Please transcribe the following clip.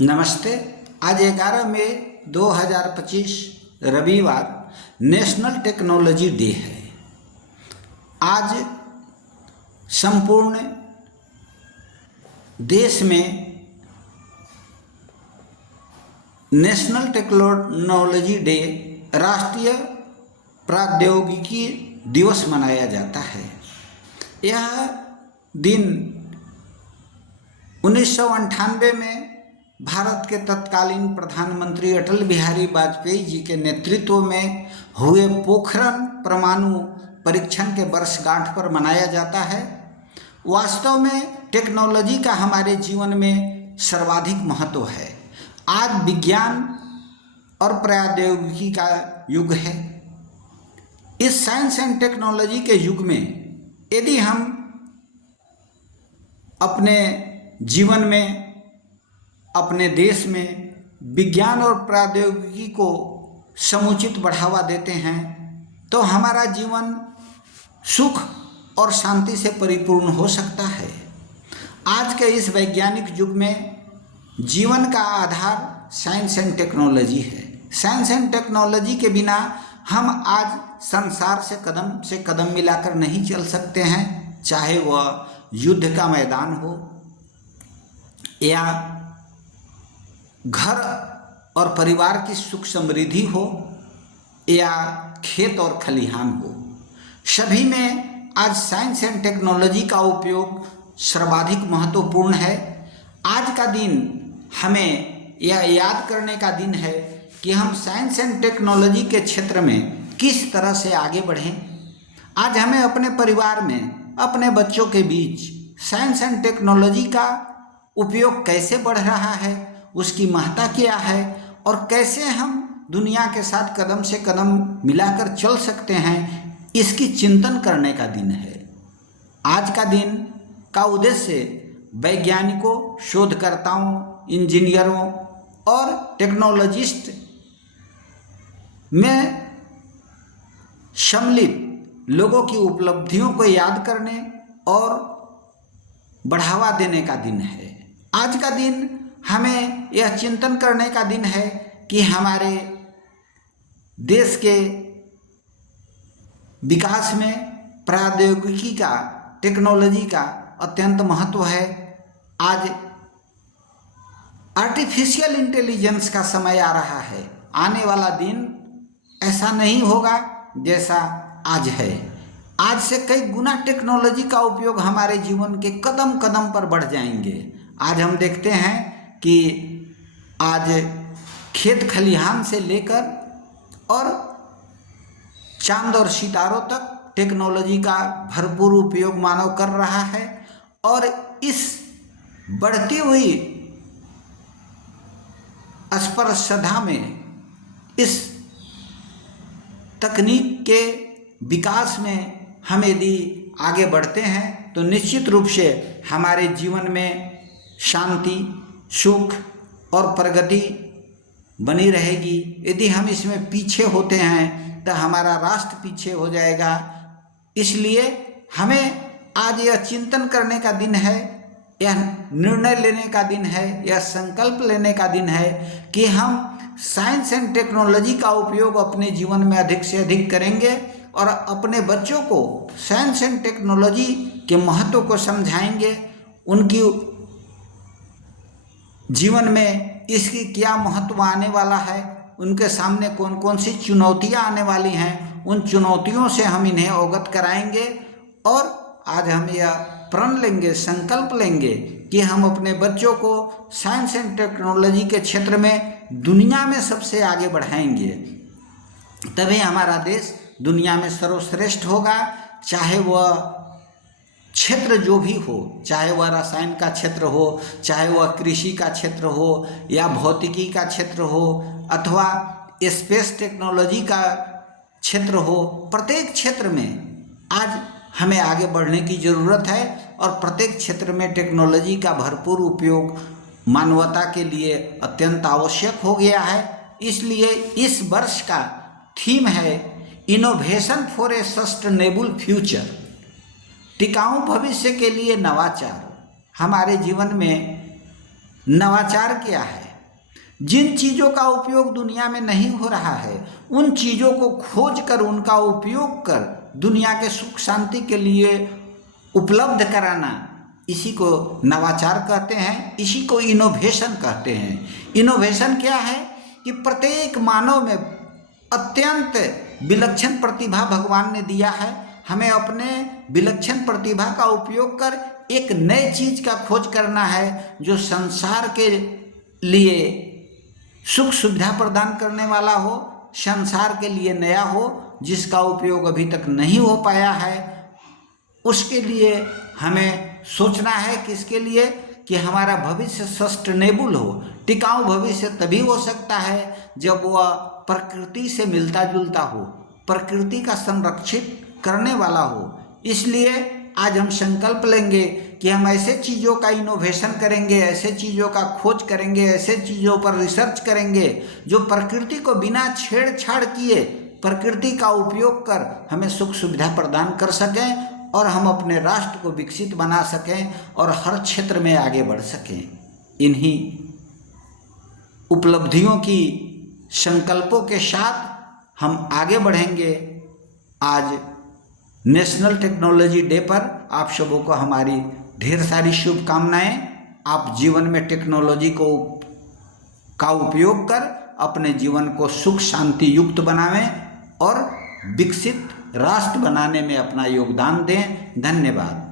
नमस्ते। आज 11 मई 2025 रविवार नेशनल टेक्नोलॉजी डे है। आज संपूर्ण देश में नेशनल टेक्नोलॉजी डे राष्ट्रीय प्रौद्योगिकी दिवस मनाया जाता है। यह दिन 1998 में भारत के तत्कालीन प्रधानमंत्री अटल बिहारी वाजपेयी जी के नेतृत्व में हुए पोखरण परमाणु परीक्षण के वर्षगांठ पर मनाया जाता है। वास्तव में टेक्नोलॉजी का हमारे जीवन में सर्वाधिक महत्व है। आज विज्ञान और प्रौद्योगिकी का युग है। इस साइंस एंड टेक्नोलॉजी के युग में यदि हम अपने जीवन में, अपने देश में विज्ञान और प्रौद्योगिकी को समुचित बढ़ावा देते हैं तो हमारा जीवन सुख और शांति से परिपूर्ण हो सकता है। आज के इस वैज्ञानिक युग में जीवन का आधार साइंस एंड टेक्नोलॉजी है। साइंस एंड टेक्नोलॉजी के बिना हम आज संसार से कदम मिलाकर नहीं चल सकते हैं, चाहे वह युद्ध का मैदान हो या घर और परिवार की सुख समृद्धि हो या खेत और खलिहान हो। सभी में आज साइंस एंड टेक्नोलॉजी का उपयोग सर्वाधिक महत्वपूर्ण है। आज का दिन हमें यह याद करने का दिन है कि हम साइंस एंड टेक्नोलॉजी के क्षेत्र में किस तरह से आगे बढ़ें। आज हमें अपने परिवार में, अपने बच्चों के बीच साइंस एंड टेक्नोलॉजी का उपयोग कैसे बढ़ रहा है, उसकी महत्ता क्या है और कैसे हम दुनिया के साथ कदम से कदम मिलाकर चल सकते हैं, इसकी चिंतन करने का दिन है। आज का दिन का उद्देश्य वैज्ञानिकों, शोधकर्ताओं, इंजीनियरों और टेक्नोलॉजिस्ट में सम्मिलित लोगों की उपलब्धियों को याद करने और बढ़ावा देने का दिन है। आज का दिन हमें यह चिंतन करने का दिन है कि हमारे देश के विकास में प्रौद्योगिकी का, टेक्नोलॉजी का अत्यंत महत्व है। आज आर्टिफिशियल इंटेलिजेंस का समय आ रहा है। आने वाला दिन ऐसा नहीं होगा जैसा आज है। आज से कई गुना टेक्नोलॉजी का उपयोग हमारे जीवन के कदम कदम पर बढ़ जाएंगे। आज हम देखते हैं कि आज खेत खलिहान से लेकर और चांद और सितारों तक टेक्नोलॉजी का भरपूर उपयोग मानव कर रहा है और इस बढ़ती हुई स्पर्शधा में, इस तकनीक के विकास में हम यदि आगे बढ़ते हैं तो निश्चित रूप से हमारे जीवन में शांति, सुख और प्रगति बनी रहेगी। यदि हम इसमें पीछे होते हैं तो हमारा राष्ट्र पीछे हो जाएगा। इसलिए हमें आज यह चिंतन करने का दिन है, यह निर्णय लेने का दिन है, यह संकल्प लेने का दिन है कि हम साइंस एंड टेक्नोलॉजी का उपयोग अपने जीवन में अधिक से अधिक करेंगे और अपने बच्चों को साइंस एंड टेक्नोलॉजी के महत्व को समझाएंगे। उनकी जीवन में इसकी क्या महत्व आने वाला है, उनके सामने कौन कौन सी चुनौतियां आने वाली हैं, उन चुनौतियों से हम इन्हें अवगत कराएंगे। और आज हम यह प्रण लेंगे, संकल्प लेंगे कि हम अपने बच्चों को साइंस एंड टेक्नोलॉजी के क्षेत्र में दुनिया में सबसे आगे बढ़ाएंगे। तभी हमारा देश दुनिया में सर्वश्रेष्ठ होगा। चाहे वह क्षेत्र जो भी हो, चाहे वह रसायन का क्षेत्र हो, चाहे वह कृषि का क्षेत्र हो या भौतिकी का क्षेत्र हो अथवा स्पेस टेक्नोलॉजी का क्षेत्र हो, प्रत्येक क्षेत्र में आज हमें आगे बढ़ने की ज़रूरत है और प्रत्येक क्षेत्र में टेक्नोलॉजी का भरपूर उपयोग मानवता के लिए अत्यंत आवश्यक हो गया है। इसलिए इस वर्ष का थीम है innovation for a sustainable future, टिकाऊ भविष्य के लिए नवाचार। हमारे जीवन में नवाचार क्या है? जिन चीज़ों का उपयोग दुनिया में नहीं हो रहा है उन चीज़ों को खोज कर उनका उपयोग कर दुनिया के सुख शांति के लिए उपलब्ध कराना, इसी को नवाचार कहते हैं, इसी को इनोवेशन कहते हैं। इनोवेशन क्या है कि प्रत्येक मानव में अत्यंत विलक्षण प्रतिभा भगवान ने दिया है, हमें अपने विलक्षण प्रतिभा का उपयोग कर एक नई चीज का खोज करना है जो संसार के लिए सुख सुविधा प्रदान करने वाला हो, संसार के लिए नया हो, जिसका उपयोग अभी तक नहीं हो पाया है। उसके लिए हमें सोचना है किसके लिए कि हमारा भविष्य सस्टेनेबल हो। टिकाऊ भविष्य तभी हो सकता है जब वह प्रकृति से मिलता जुलता हो, प्रकृति का संरक्षित करने वाला हो। इसलिए आज हम संकल्प लेंगे कि हम ऐसे चीज़ों का इनोवेशन करेंगे, ऐसे चीज़ों का खोज करेंगे, ऐसे चीज़ों पर रिसर्च करेंगे जो प्रकृति को बिना छेड़छाड़ किए प्रकृति का उपयोग कर हमें सुख सुविधा प्रदान कर सकें और हम अपने राष्ट्र को विकसित बना सकें और हर क्षेत्र में आगे बढ़ सकें। इन्हीं उपलब्धियों की संकल्पों के साथ हम आगे बढ़ेंगे। आज नेशनल टेक्नोलॉजी डे पर आप सबों को हमारी ढेर सारी शुभकामनाएं। आप जीवन में टेक्नोलॉजी का उपयोग कर अपने जीवन को सुख शांति युक्त बनावें और विकसित राष्ट्र बनाने में अपना योगदान दें। धन्यवाद।